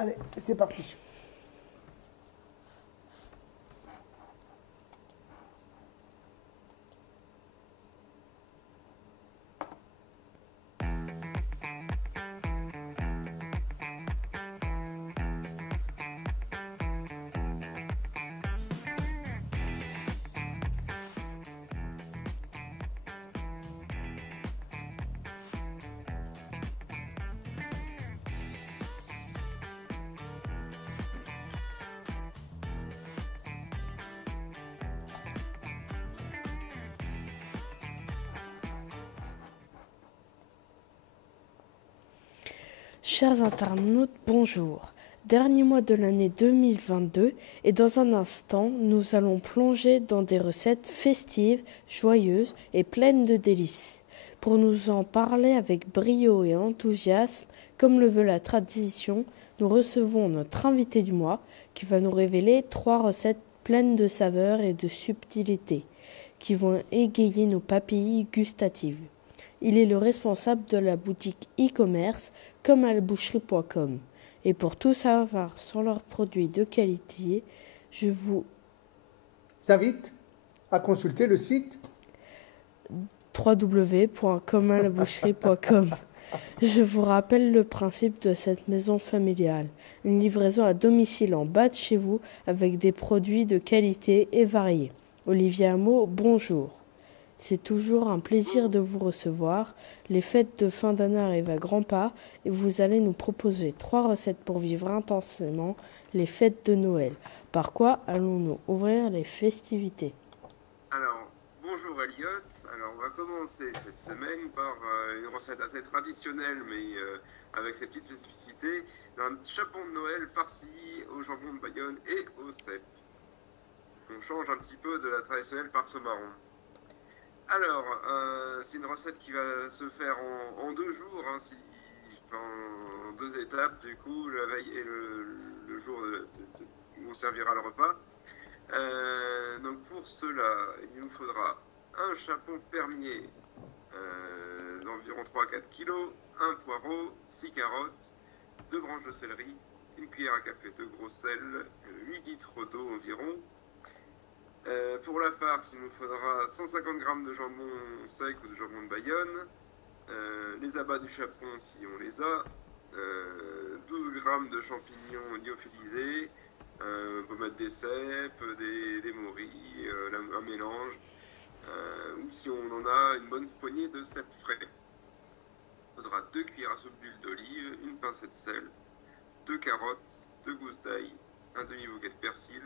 Allez, c'est parti. Chers internautes, bonjour. Dernier mois de l'année 2022 et dans un instant, nous allons plonger dans des recettes festives, joyeuses et pleines de délices. Pour nous en parler avec brio et enthousiasme, comme le veut la tradition, nous recevons notre invité du mois qui va nous révéler 3 recettes pleines de saveurs et de subtilité qui vont égayer nos papilles gustatives. Il est le responsable de la boutique e-commerce comealboucherie.com. Et pour tout savoir sur leurs produits de qualité, je vous invite à consulter le site www.comealboucherie.com. Je vous rappelle le principe de cette maison familiale. Une livraison à domicile en bas de chez vous avec des produits de qualité et variés. Olivier Hameau, bonjour. C'est toujours un plaisir de vous recevoir. Les fêtes de fin d'année arrivent à grands pas et vous allez nous proposer 3 recettes pour vivre intensément les fêtes de Noël. Par quoi allons-nous ouvrir les festivités? Alors, bonjour Elliot. Alors, on va commencer cette semaine par une recette assez traditionnelle, mais avec ses petites spécificités, d'un chapon de Noël farci au jambon de Bayonne et au cèpe. On change un petit peu de la traditionnelle farce au marron. Alors, c'est une recette qui va se faire en 2 jours, hein, en 2 étapes, du coup, la veille et le jour où on servira le repas. Donc pour cela, il nous faudra un chapon fermier d'environ 3 à 4 kg, un poireau, 6 carottes, 2 branches de céleri, une cuillère à café de gros sel, 8 litres d'eau environ. Pour la farce, il nous faudra 150 g de jambon sec ou de jambon de Bayonne, les abats du chapon si on les a, 12 g de champignons lyophilisés, on peut mettre des cèpes, des morilles, un mélange, ou si on en a une bonne poignée de cèpes frais. Il faudra 2 cuillères à soupe d'huile d'olive, une pincée de sel, 2 carottes, 2 gousses d'ail, un demi-bouquet de persil,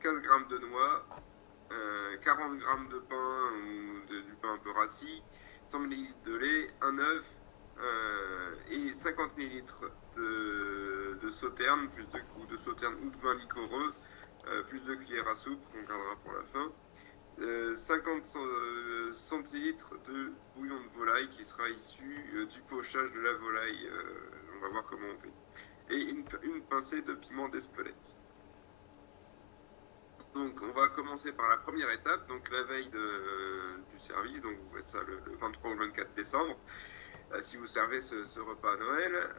15 g de noix, 40 g de pain ou du pain un peu rassis, 100 ml de lait, un œuf et 50 ml de sauterne, de sauterne ou de vin liquoreux, plus de cuillères à soupe qu'on gardera pour la fin, 50 centilitres de bouillon de volaille qui sera issu du pochage de la volaille, on va voir comment on fait, et une pincée de piment d'Espelette. Donc on va commencer par la première étape, donc la veille du service, donc vous faites ça le 23 ou le 24 décembre, si vous servez ce repas à Noël.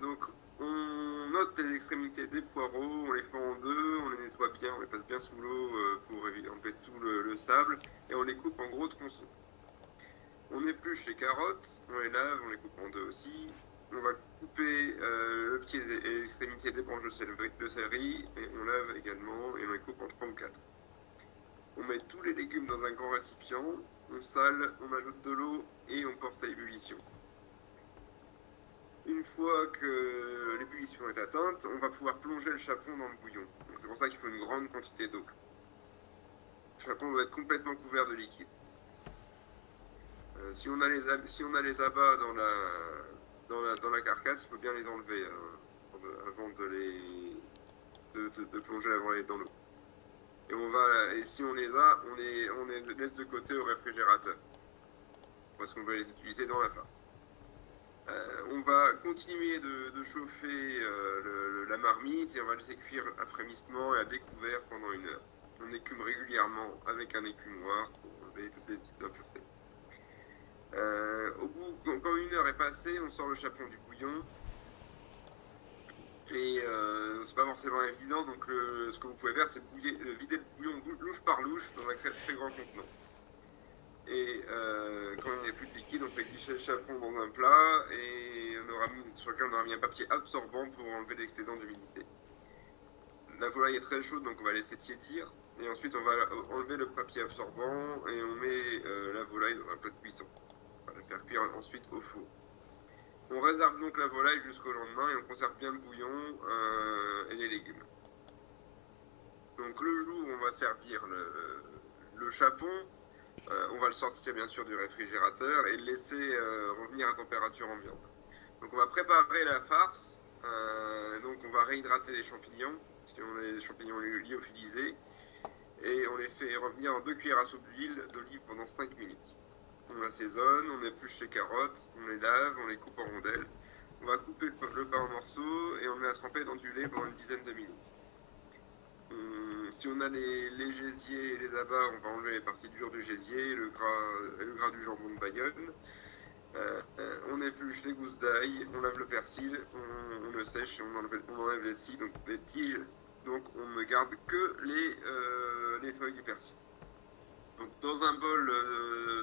Donc on note les extrémités des poireaux, on les fait en 2, on les nettoie bien, on les passe bien sous l'eau pour enlever tout le sable, et on les coupe en gros tronçons. On épluche les carottes, on les lave, on les coupe en 2 aussi. On va couper le pied et l'extrémité des branches de céleri, et on lave également, et on les coupe en 3 ou 4. On met tous les légumes dans un grand récipient, on sale, on ajoute de l'eau et on porte à ébullition. Une fois que l'ébullition est atteinte, on va pouvoir plonger le chapon dans le bouillon. C'est pour ça qu'il faut une grande quantité d'eau. Le chapon doit être complètement couvert de liquide. Si on a les abats dans la carcasse, il faut bien les enlever avant de plonger la volaille dans l'eau. Et si on les a, on les laisse de côté au réfrigérateur, parce qu'on va les utiliser dans la farce. On va continuer de chauffer la marmite, et on va laisser cuire à frémissement et à découvert pendant 1 heure. On écume régulièrement avec un écumoire pour enlever toutes les petites impuretés. Quand 1 heure est passée, on sort le chapon du bouillon. forcément évident, donc ce que vous pouvez faire, c'est vider le bouillon louche par louche dans un très grand contenant. Et quand il n'y a plus de liquide, on fait glisser le chapon dans un plat et sur lequel on aura mis un papier absorbant pour enlever l'excédent d'humidité. La volaille est très chaude, donc on va laisser tiédir. Et ensuite, on va enlever le papier absorbant et on met la volaille dans un plat de cuisson. On va la faire cuire ensuite au four. On réserve donc la volaille jusqu'au lendemain et on conserve bien le bouillon et les légumes. Donc le jour où on va servir le chapon, on va le sortir bien sûr du réfrigérateur et le laisser revenir à température ambiante. Donc on va préparer la farce, donc on va réhydrater les champignons, si on a des champignons lyophilisés, et on les fait revenir en 2 cuillères à soupe d'huile d'olive pendant 5 minutes. On assaisonne, on épluche les carottes, on les lave, on les coupe en rondelles. On va couper le pain en morceaux et on met à tremper dans du lait pendant une dizaine de minutes. Si on a les gésiers et les abats, on va enlever les parties dures du gésier et le gras du jambon de Bayonne. On épluche les gousses d'ail, on lave le persil, on le sèche et on enlève les scies, donc les tiges. Donc on ne garde que les feuilles du persil. Donc dans un bol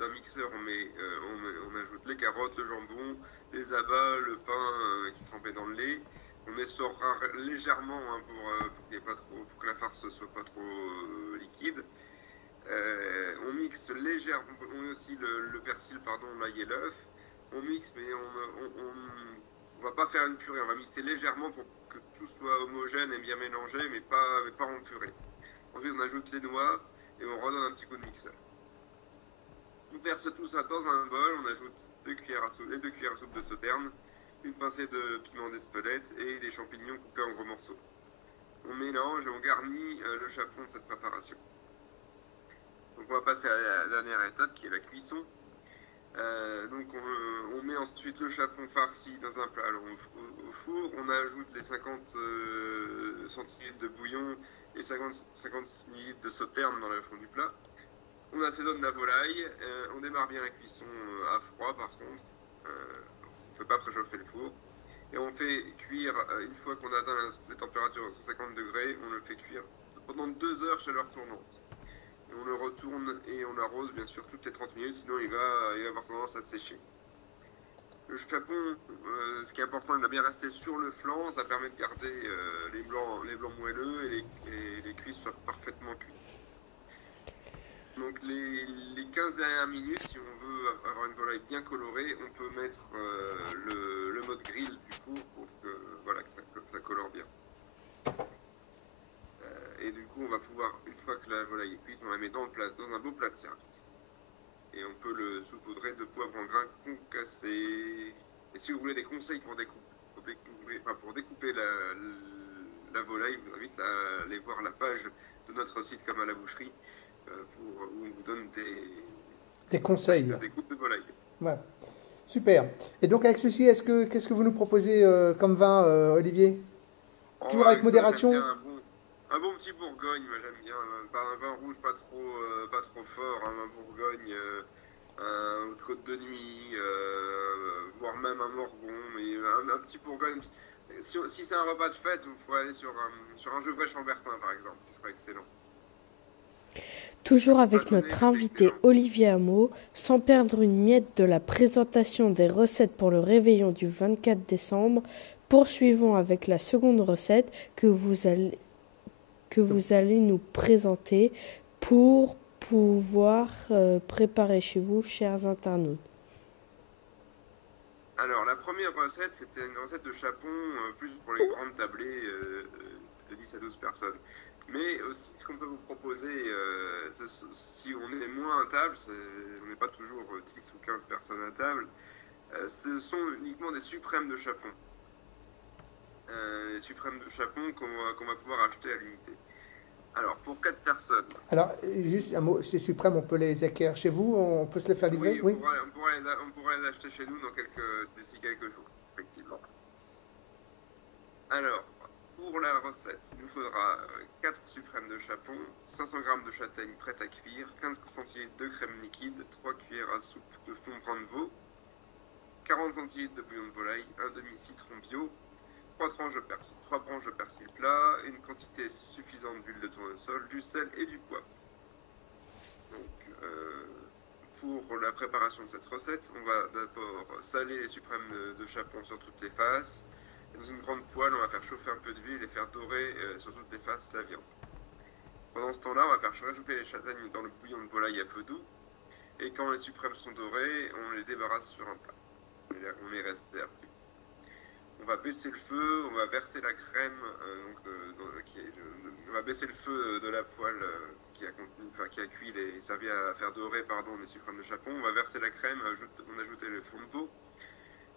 d'un mixeur, on ajoute les carottes, le jambon, les abats, le pain qui est trempé dans le lait. On essorera légèrement pour que la farce ne soit pas trop liquide. On mixe légèrement, on met aussi le persil, l'ail et l'œuf. On mixe, mais on va pas faire une purée, on va mixer légèrement pour que tout soit homogène et bien mélangé, mais pas en purée. Ensuite, on ajoute les noix et on redonne un petit coup de mixeur. On verse tout ça dans un bol, on ajoute les 2 cuillères à soupe de sauterne, une pincée de piment d'Espelette et des champignons coupés en gros morceaux. On mélange et on garnit le chapon de cette préparation. Donc on va passer à la dernière étape qui est la cuisson. Donc on met ensuite le chapon farci dans un plat au four. On ajoute les 50 centilitres de bouillon et 50 ml de sauterne dans le fond du plat. On assaisonne la volaille. On démarre bien la cuisson à froid par contre. On ne fait pas préchauffer le four. Et on fait cuire, une fois qu'on atteint les températures de 150 degrés, on le fait cuire pendant 2 heures chaleur tournante. Et on le retourne et on l'arrose bien sûr toutes les 30 minutes, sinon il va avoir tendance à sécher. Le chapon, ce qui est important, il va bien rester sur le flanc, ça permet de garder les blancs moelleux et les cuisses soient parfaitement cuites. Donc les 15 dernières minutes, si on veut avoir une volaille bien colorée, on peut mettre le mode grill du four pour que ça colore bien. Et du coup, on va pouvoir, une fois que la volaille est cuite, on la met dans un beau plat de service. Et on peut le saupoudrer de poivre en grains concassés. Et si vous voulez des conseils pour découper la volaille, je vous invite à aller voir la page de notre site Comme à la boucherie, où on vous donne des conseils. Des coupes de volaille. Ouais. Super. Et donc avec ceci, qu'est-ce que vous nous proposez comme vin, Olivier? Toujours avec modération? Un bon petit Bourgogne, moi j'aime bien. Un vin rouge pas trop fort, un Bourgogne, un Côte de Nuit, voire même un Morgon, mais un petit Bourgogne. Si c'est un repas de fête, il faut aller sur un Gevrey Chambertin par exemple, qui sera excellent. Toujours avec notre invité Olivier Hameau, sans perdre une miette de la présentation des recettes pour le réveillon du 24 décembre, poursuivons avec la seconde recette que vous allez nous présenter pour pouvoir préparer chez vous, chers internautes. Alors, la première recette, c'était une recette de chapon, plus pour les grandes tablées de 10 à 12 personnes. Mais aussi, ce qu'on peut vous proposer, si on est moins à table, on n'est pas toujours 10 ou 15 personnes à table, ce sont uniquement des suprêmes de chapon. Les suprêmes de chapon qu'on va pouvoir acheter à l'unité. Alors, pour 4 personnes. Alors, juste un mot, ces suprêmes, on peut les acquérir chez vous? On peut se les faire livrer? Oui, on pourra les acheter chez nous d'ici quelques jours, effectivement. Alors, pour la recette, il nous faudra 4 suprêmes de chapon, 500 g de châtaigne prête à cuire, 15 cl de crème liquide, 3 cuillères à soupe de fond brun de veau, 40 cl de bouillon de volaille, un demi-citron bio, trois branches de persil plat, une quantité suffisante d'huile de tournesol, du sel et du poivre. Donc, pour la préparation de cette recette, on va d'abord saler les suprêmes de chapon sur toutes les faces. Et dans une grande poêle, on va faire chauffer un peu d'huile et faire dorer sur toutes les faces la viande. Pendant ce temps-là, on va faire réchauffer les châtaignes dans le bouillon de volaille à feu doux. Et quand les suprêmes sont dorés, on les débarrasse sur un plat. On les réserve. On va baisser le feu, on va verser la crème, on va baisser le feu de la poêle qui a cuit et servi à faire dorer les suprêmes de chapon. On va verser la crème, on ajoute le fond de veau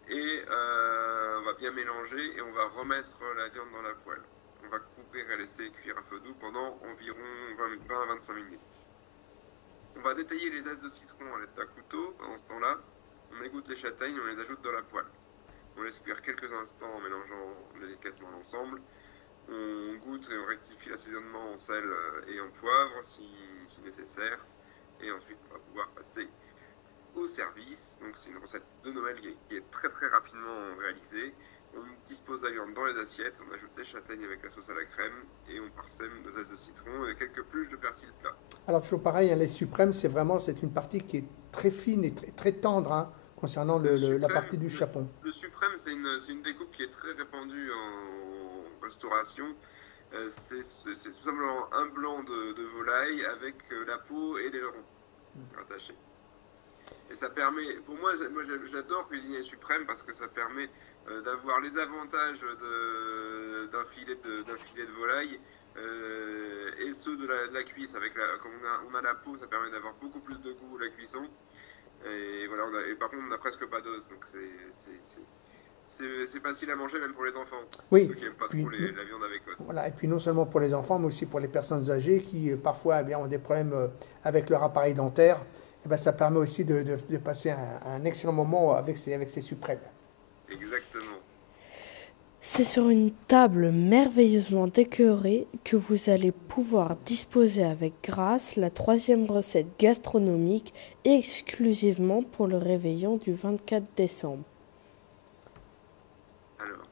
et on va bien mélanger et on va remettre la viande dans la poêle. On va couvrir et laisser cuire à feu doux pendant environ 20 à 25 minutes. On va détailler les zestes de citron à l'aide d'un couteau. Pendant ce temps-là, on égoutte les châtaignes, on les ajoute dans la poêle. On laisse cuire quelques instants en mélangeant délicatement l'ensemble. On goûte et on rectifie l'assaisonnement en sel et en poivre si nécessaire. Et ensuite, on va pouvoir passer au service. Donc c'est une recette de Noël qui est très très rapidement réalisée. On dispose la viande dans les assiettes, on ajoute les châtaignes avec la sauce à la crème et on parsème de zeste de citron et quelques pluches de persil plat. Alors toujours pareil, hein, les suprêmes, c'est une partie qui est très fine et très tendre hein, concernant la partie du chapon. Le suprême, c'est une découpe qui est très répandue en restauration. C'est tout simplement un blanc de volaille avec la peau et l'aileron rattachés. Et ça permet, pour moi j'adore cuisiner les suprêmes parce que ça permet d'avoir les avantages d'un filet de volaille et ceux de la cuisse. Comme on a la peau, ça permet d'avoir beaucoup plus de goût la cuisson. Et voilà, par contre on n'a presque pas d'os, donc c'est facile à manger même pour les enfants. Oui. Ceux qui n'aiment pas trop la viande avec os. Voilà, et puis non seulement pour les enfants, mais aussi pour les personnes âgées qui parfois ont des problèmes avec leur appareil dentaire. Et ça permet aussi de passer un excellent moment avec ces suprêmes. Exactement. C'est sur une table merveilleusement décorée que vous allez pouvoir disposer avec grâce la 3e recette gastronomique exclusivement pour le réveillon du 24 décembre. Alors,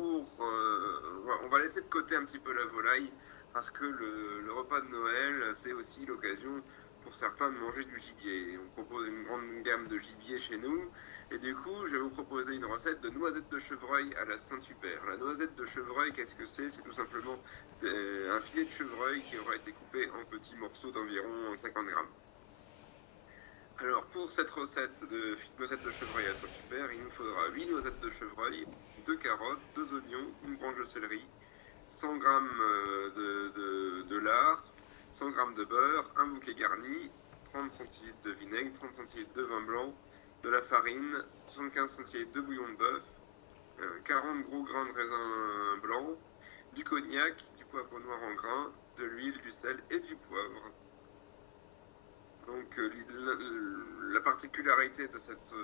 on va laisser de côté un petit peu la volaille parce que le repas de Noël, c'est aussi l'occasion pour certains de manger du gibier. On propose une grande gamme de gibier chez nous. Et du coup, je vais vous proposer une recette de noisettes de chevreuil à la Saint-Hubert. La noisette de chevreuil, qu'est-ce que c'est? C'est tout simplement un filet de chevreuil qui aura été coupé en petits morceaux d'environ 50 grammes. Alors, pour cette recette de noisettes de chevreuil à la Saint-Hubert, il nous faudra 8 noisettes de chevreuil, 2 carottes, 2 oignons, une branche de céleri, 100 g de lard, 100 g de beurre, un bouquet garni, 30 cl de vinaigre, 30 cl de vin blanc, de la farine, 75 cl de bouillon de bœuf, 40 gros grains de raisin blanc, du cognac, du poivre noir en grains, de l'huile, du sel et du poivre. Donc la particularité de cette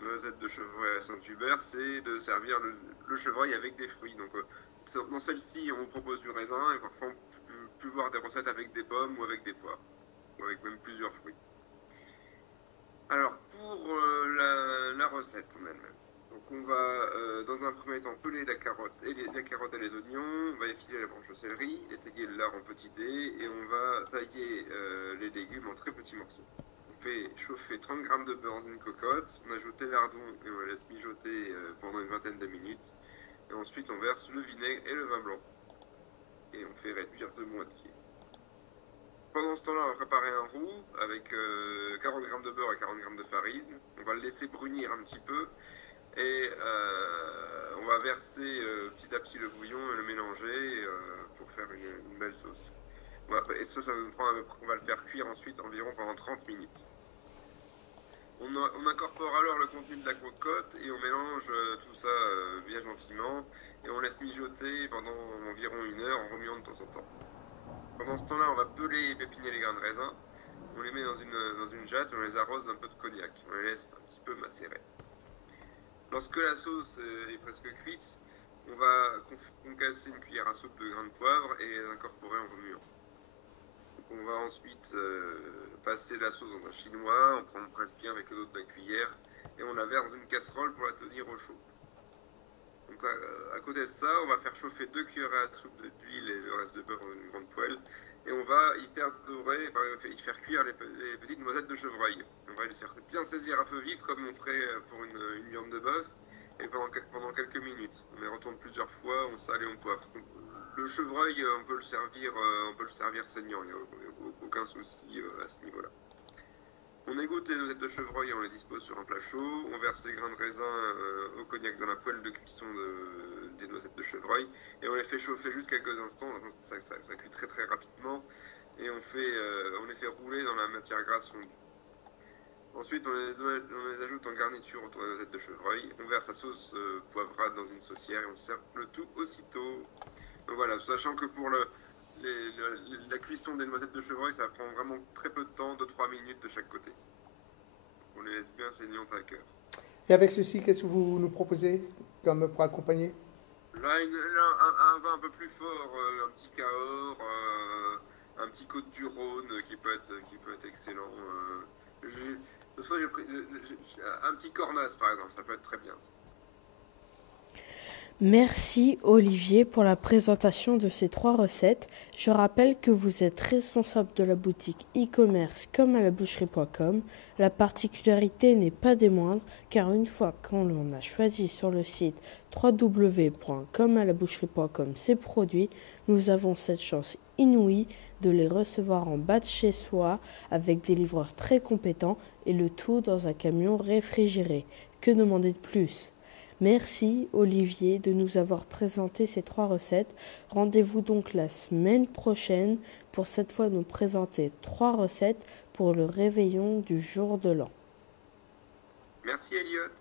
noisette de chevreuil à Saint-Hubert, c'est de servir le chevreuil avec des fruits. Donc dans celle-ci, on propose du raisin et parfois on peut voir des recettes avec des pommes ou avec des poires, ou avec même plusieurs fruits. Alors, pour la recette en elle-même, donc on va dans un premier temps peler la carotte et les oignons, on va effiler la branche de céleri, étayer le lard en petits dés et on va tailler les légumes en très petits morceaux. On fait chauffer 30 g de beurre dans une cocotte, on ajoute les lardons et on les laisse mijoter pendant une vingtaine de minutes. Et ensuite on verse le vinaigre et le vin blanc. Et on fait réduire de moitié. Pendant ce temps-là, on va préparer un roux avec 40 g de beurre et 40 g de farine. On va le laisser brunir un petit peu et on va verser petit à petit le bouillon et le mélanger pour faire une belle sauce. Et ça nous prend on va le faire cuire ensuite environ pendant 30 minutes. On incorpore alors le contenu de la cocotte et on mélange tout ça bien gentiment et on laisse mijoter pendant environ 1 heure en remuant de temps en temps. Pendant ce temps-là, on va peler et pépiner les grains de raisin. On les met dans une jatte et on les arrose d'un peu de cognac. On les laisse un petit peu macérer. Lorsque la sauce est presque cuite, on va concasser une cuillère à soupe de grains de poivre et les incorporer en remuant. Donc on va ensuite passer la sauce dans un chinois, on presse bien avec le dos de la cuillère et on la verse dans une casserole pour la tenir au chaud. Donc Donc à côté de ça, on va faire chauffer 2 cuillerées à soupe d'huile et le reste de beurre dans une grande poêle. Et on va y faire dorer, y faire cuire les petites noisettes de chevreuil. On va les faire bien saisir à feu vif comme on ferait pour une viande de bœuf. Et pendant quelques minutes. On les retourne plusieurs fois, on sale et on poivre. Le chevreuil, on peut le servir saignant, il n'y a aucun souci à ce niveau-là. On égoutte les noisettes de chevreuil et on les dispose sur un plat chaud. On verse les grains de raisin au cognac dans la poêle de cuisson des noisettes de chevreuil. Et on les fait chauffer juste quelques instants, ça cuit très très rapidement. Et on les fait rouler dans la matière grasse fondue. Ensuite, on les ajoute en garniture autour des noisettes de chevreuil. On verse la sauce poivrade dans une saucière et on sert le tout aussitôt. Donc voilà, sachant que pour la cuisson des noisettes de chevreuil, ça prend vraiment très peu de temps, 2-3 minutes de chaque côté. On les laisse bien saignantes à cœur. Et avec ceci, qu'est-ce que vous nous proposez comme pour accompagner? Là, un vin un peu plus fort, un petit Cahors, un petit Côte du Rhône qui peut être excellent. L'autre fois, j'ai pris un petit Cornas, par exemple, ça peut être très bien. Merci Olivier pour la présentation de ces 3 recettes. Je rappelle que vous êtes responsable de la boutique e-commerce comme à la boucherie.com. La particularité n'est pas des moindres car une fois qu'on l'on a choisi sur le site www.comealaboucherie.com ces produits, nous avons cette chance inouïe de les recevoir en bas de chez soi avec des livreurs très compétents et le tout dans un camion réfrigéré. Que demander de plus ? Merci Olivier de nous avoir présenté ces 3 recettes. Rendez-vous donc la semaine prochaine pour cette fois nous présenter 3 recettes pour le réveillon du jour de l'an. Merci Elliot.